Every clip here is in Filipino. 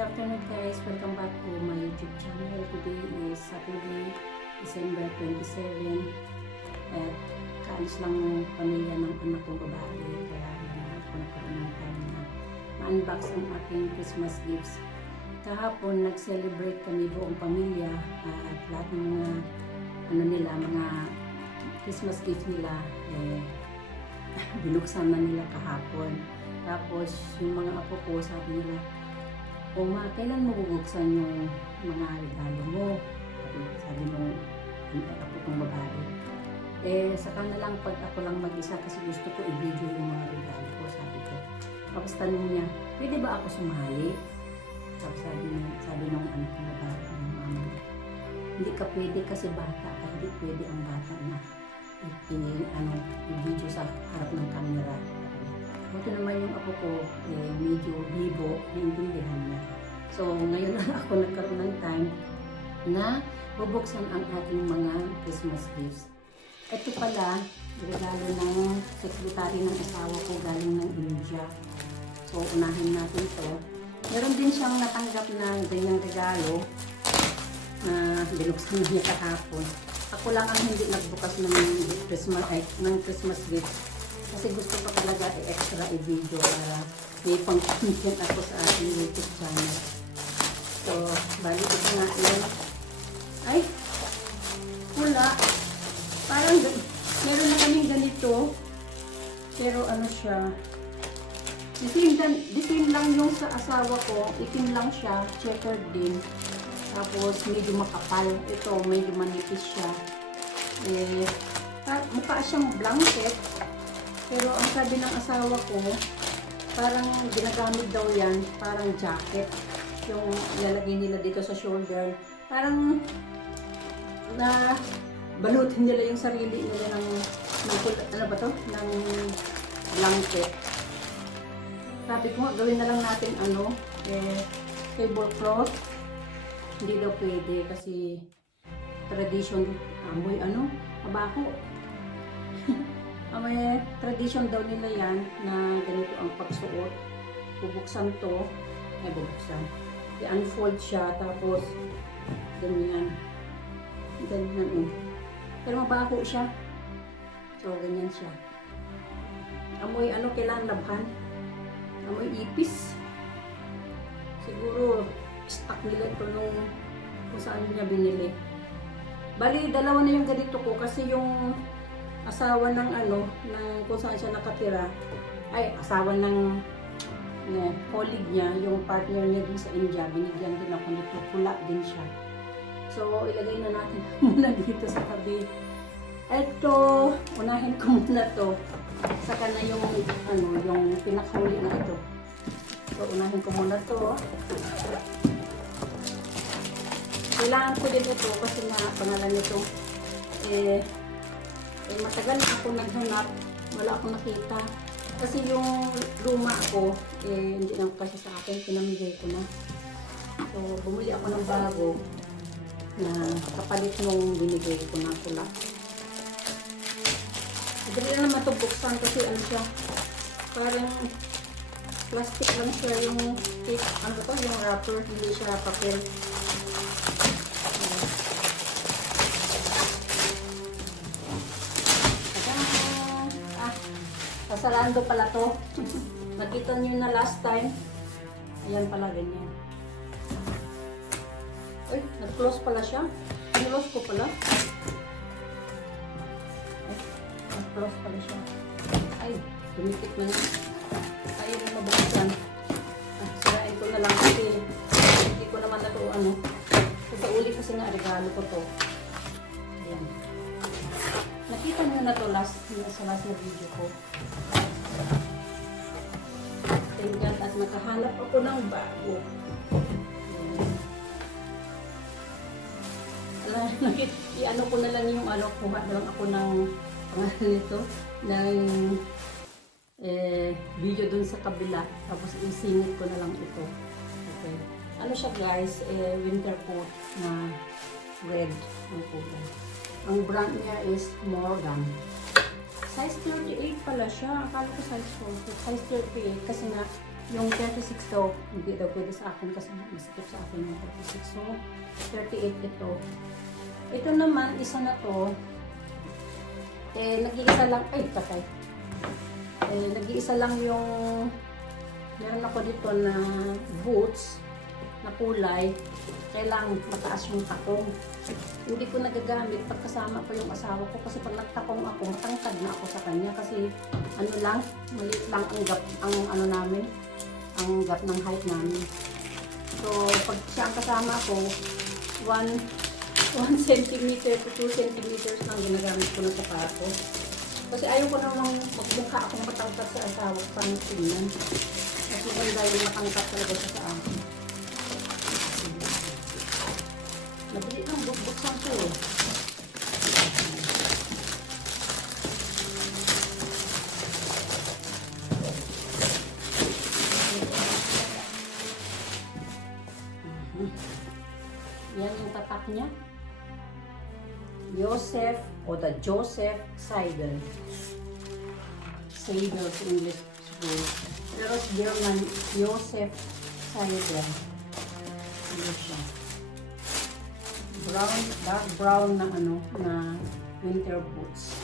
afternoon guys, welcome back to my YouTube channel. Today is Saturday, December 27 at kaalis lang ng pamilya ng anak kong babae kaya ako nagkaroon ng time na ma-unbox ang aking Christmas gifts. Kahapon nag-celebrate kami buong pamilya at lahat ng mga Christmas gifts nila binuksan na nila kahapon. Tapos yung mga apo ko sabi nila, "O ma, kailan mo bubuksan yung mga regalo mo?" Sabi nung apo kong babae. Saka na lang pag ako lang mag-isa kasi gusto ko i-video yung mga regalo ko, sabi ko. Tapos tanong niya, "Pwede ba ako sumali?" Tapos sabi nung anak kong babae, ng mama, "Hindi ka pwede kasi bata ka, hindi pwede ang bata na i-video sa harap ng camera." Buti naman yung apo ko, medyo libo, naintindihan niya. So, ngayon lang ako nagkaroon ng time na bubuksan ang ating mga Christmas gifts. Ito pala, regalo ng sekretary ng asawa ko galing ng India. So, unahin natin ito. Meron din siyang natanggap na ganyang regalo na binuksan niya kahapon. Ako lang ang hindi nagbukas ng Christmas gifts. Kasi gusto ko talaga extra i-video para may pang-content ako sa ating YouTube channel. So, balik ito nga yun. Ay, wala. Parang meron na kaming ganito. Pero ano siya. Disin lang yung sa asawa ko. Itim lang siya. Checkered din. Tapos medyo makapal. Ito, medyo manipis siya. Mukha siyang blanket. Pero ang sabi ng asawa ko, parang ginagamit daw yan, parang jacket. Yung ilalagay nila dito sa shoulder. Parang na balutin nila yung sarili nila ng blanket. Sabi ko nga, gawin na lang natin tablecloth. Hindi daw pwede kasi tradition, amoy abako. May tradition daw nila yan na ganito ang pagsuot. Bubuksan to, i-unfold siya, tapos ganyan. Pero mabako siya. So, ganyan siya. Amoy kailangan labhan. Amoy ipis. Siguro, stock nila ito kung saan niya binili. Bali, dalawa na yung ganito ko kasi yung asawa ng kung saan siya nakatira, ay asawa ng colleague niya, yung partner niya dun sa India, binigyan din ako nito, pula din siya. So, ilagay na natin muna dito sa tabi. Ito, unahin ko muna to. Saka na yung pinakahuli na ito. So, unahin ko muna to. Kailangan ko din ito kasi nga pangalan nito matagal na ako naghanap, wala akong nakita. Kasi yung luma ko, hindi lang kasi sa akin, pinamigay ko na. So, bumili ako ng bago na kapalit nung binigay ko na pula. Madali na naman ito buksan kasi siya, parang plastic lang siya yung tape, yung wrapper, hindi siya papel. Sarando pala to. Nakita niyo na last time. Ayan pala, ganyan. Uy, nag-close pala siya. Nag-close ko pala. Ay, nag-close pala siya. Ay, tumitik na niya. Ayaw na mabuksan. Sirain ko na lang kasi hindi ko naman na ito sa uli kasi nga regalo ko to. Ayan. Nakita niyo na to sa last na video ko. Tingnan at nakahanap ako ng bago. I-ano ko na lang yung kuha na lang ako ng pangalan nito ng video dun sa kabila. Tapos isingit ko na lang ito. Okay. Ano siya guys? Winter coat na red ang kulay. Ang brand niya is Morgan. Size 38 pala siya. Akala ko size 40. Size 38 kasi nga Yung 36 daw, hindi daw pwede sa akin kasi masikip sa akin yung 36. So, 38 ito. Ito naman, isa na to, nag-iisa lang, ay patay. Nag-iisa lang yung, meron ako dito na boots na kulay. Kailangan mataas yung takong. Hindi ko nagagamit pagkasama ko yung asawa ko kasi pag nagtakong ako, matangkad na ako sa kanya kasi ano lang, maliit lang ang gap, ang ano namin, ang gap ng height namin. So, pag siya ang kasama ko, 1 centimeter to 2 centimeters lang ginagamit ko na sapatos. Kasi ayaw ko namang magmukha akong matangkad sa asawa ko pang tingnan. Kasi ganda yung matangkad talaga siya sa akin. Madali lang buksan ko eh. Yan yung tatak niya. Joseph o the Joseph Seidel. Seidel sa English school. Pero sa German, Joseph Seidel. Ano siya? Brown, dark brown na ano, na winter boots.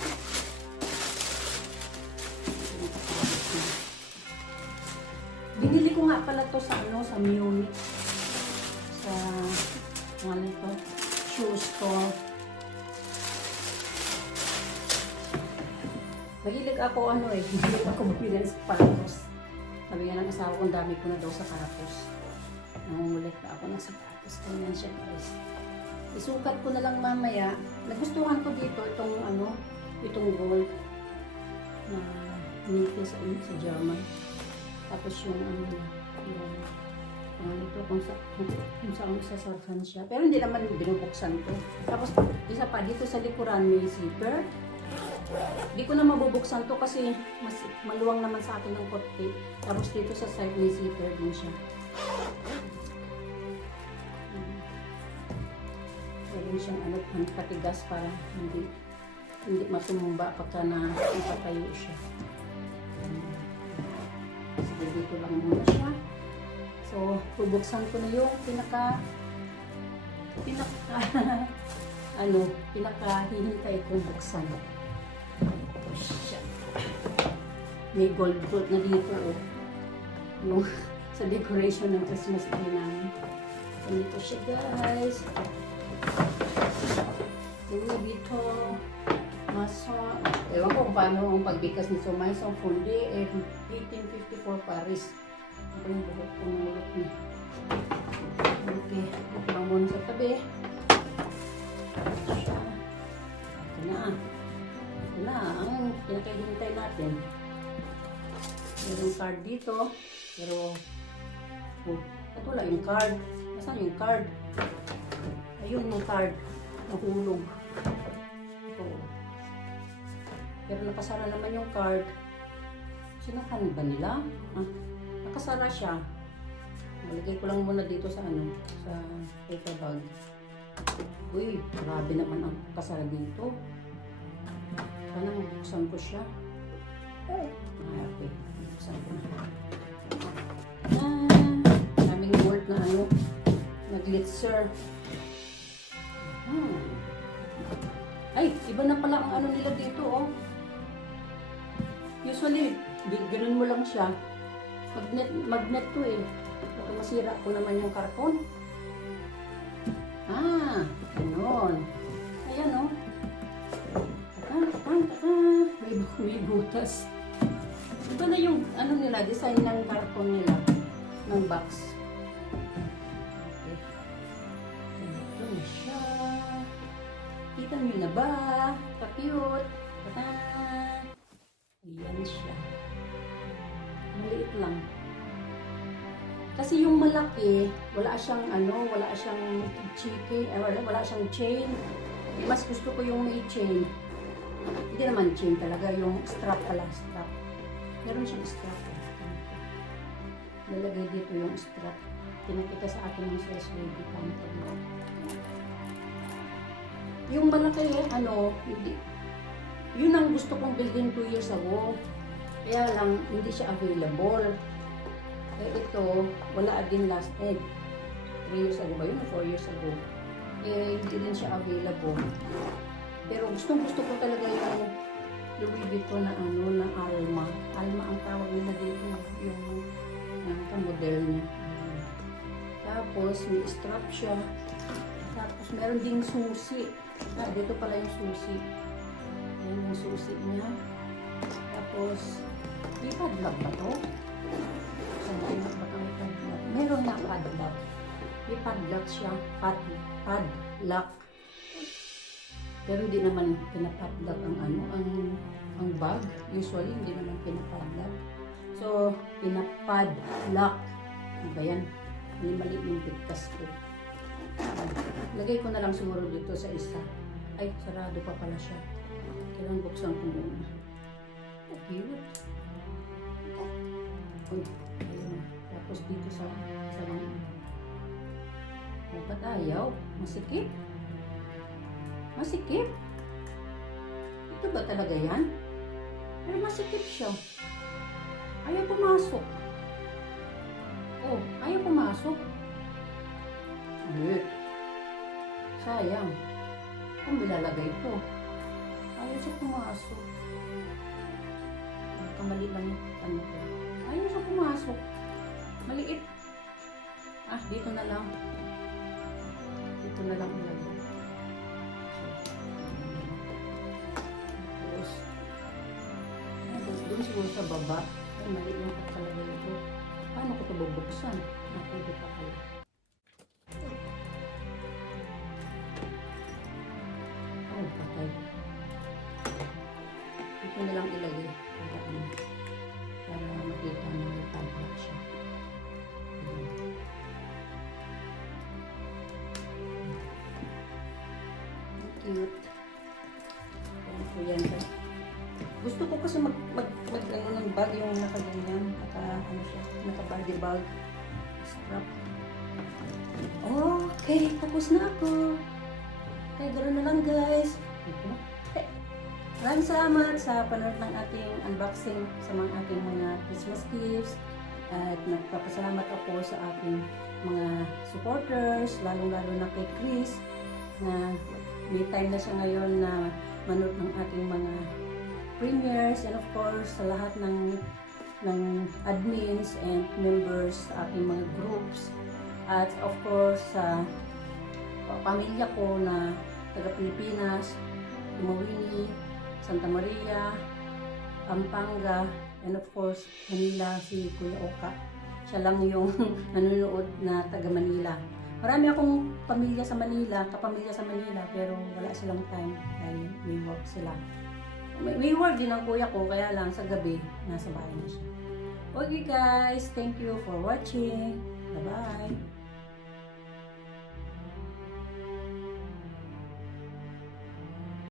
Binili ko nga pala to sa ano, sa Munich. Sa ano ito, shoe store. Mahilig ako ano eh, mahilig ako bumili ng sapatos. Sabi nga ng asawa ko, ang dami ko na daw sa sapatos. Nangungulit pa ako ng sapatos. Ganyan siya guys. Isukat ko na lang mamaya. Nagustuhan ko dito itong ano, itong gold na nito sa German. Tapos yung ano, yung ito kung saan sasarkan siya. Pero hindi naman binubuksan ko. Tapos isa pa dito sa likuran may zipper. Hindi ko na mabubuksan to kasi mas maluwang naman sa akin ng kote. Tapos dito sa side may zipper din siya. Meron siyang ano, patigas para hindi matumba pagka napatayo siya. Sige, dito lang muna siya. So, bubuksan ko na yung pinaka hihintay kong buksan. Siya. May gold na dito oh. Yung sa decoration ng Christmas tree namin. Ganito siya guys. Louis Vuitton, Maison. Ewan ko kung paano ang pagbikas nito. Maison Fondé, 1854 Paris. Ito yung buhok kong mulot niya. Okay, ito lang muna sa tabi. Siya. Ito na. Ito na ang pinakahintay natin. Merong card dito. Pero, oh, ito lang yung card. Nasaan yung card? Ayun yung card. Nahulog. Ito. Pero nakasara naman yung card. Sinakan ba nila? Ah, nakasara siya. Malagay ko lang muna dito sa ano, sa paper bag. Uy, grabe naman ang kasara dito. Sana mabuksan ko siya. Okay, buksan ko na. Daming gold na ano, na glitzer. Ay, iba na pala ang ano nila dito, oh. Usually, ganun mo lang siya. Magnet to eh. Baka masira ko naman yung karton. Ganun. Ayan, oh. May butas. Iba na yung ano nila, design ng karton nila. Ng box. Okay. Ito na siya. Kita nyo na ba? Ka-cute. Ayan siya. Maliit lang. Kasi yung malaki, wala siyang ano, wala siyang wala siyang chain. Mas gusto ko yung may chain. Hindi naman chain talaga, yung strap pala, strap. Meron siyang strap. Nalagay dito yung strap. Pinakita sa akin ng size baby panther. Yung malaki, ano, hindi. Yun ang gusto kong bilhin 2 years ago. Kaya lang, hindi siya available. ito, wala din last 3 years ago ba yun? 4 years ago. Hindi din siya available. Pero gusto ko talaga yung Louis Vuitton na na Alma. Alma ang tawag nila dito, yung model niya. Tapos may strap siya. Tapos meron ding susi. Dito pala yung susi. Ayan yung susi niya. Tapos, may padlock ba to? Saan ba kami padlock? Meron na padlock. May padlock siya. Padlock. Pero hindi naman pinapadlock ang bag. Usually, hindi naman pinapadlock. So, pinapadlock. Ano ba yan? Mali yung pigtas ko. Lagay ko na lang siguro dito sa isa. Ay, sarado pa pala siya. Kailangan buksan ko muna. Oh, cute. Uy, ayun. Tapos dito sa mga. Ba't ayaw? Masikip? Masikip? Ito ba talaga yan? Pero masikip siya. Ayaw pumasok. Oh, ayaw pumasok. Good. Sayang. Ang bilalagay ito. Ayaw siya pumasok. Kamali lang yung ko. Ayaw siya pumasok. Maliit. Dito na lang. Dito na lang ilagay. Tapos doon siguro sa baba. Ay, mali yung pagkalagay ito. Paano ko ito bubuksan? Pwede pa kayo. Oh, patay. Ito na lang ilagay. Para makita na may padlock siya. Cute. So, yan. Gusto ko kasi mag ng bag yung nakaganyan. Naka body bag. Strap. Okay, tapos na ako. Okay, ganoon na lang guys. Maraming salamat sa panood ng ating unboxing sa mga ating mga Christmas gifts. At nagpapasalamat ako sa ating mga supporters, lalong-lalo na kay Chris, na may time na siya ngayon na manood ng ating mga premieres, and of course sa lahat ng admins and members sa ating mga groups, at of course sa pamilya ko na taga Pilipinas, Tumawini, Santa Maria, Pampanga, and of course Manila, si Kuya Oka. Siya lang yung nanonood na taga Manila. Marami akong pamilya sa Manila, kapamilya sa Manila, pero wala silang time dahil may work sila. May work din ang kuya ko, kaya lang sa gabi, nasa bahay na siya. Okay guys, thank you for watching.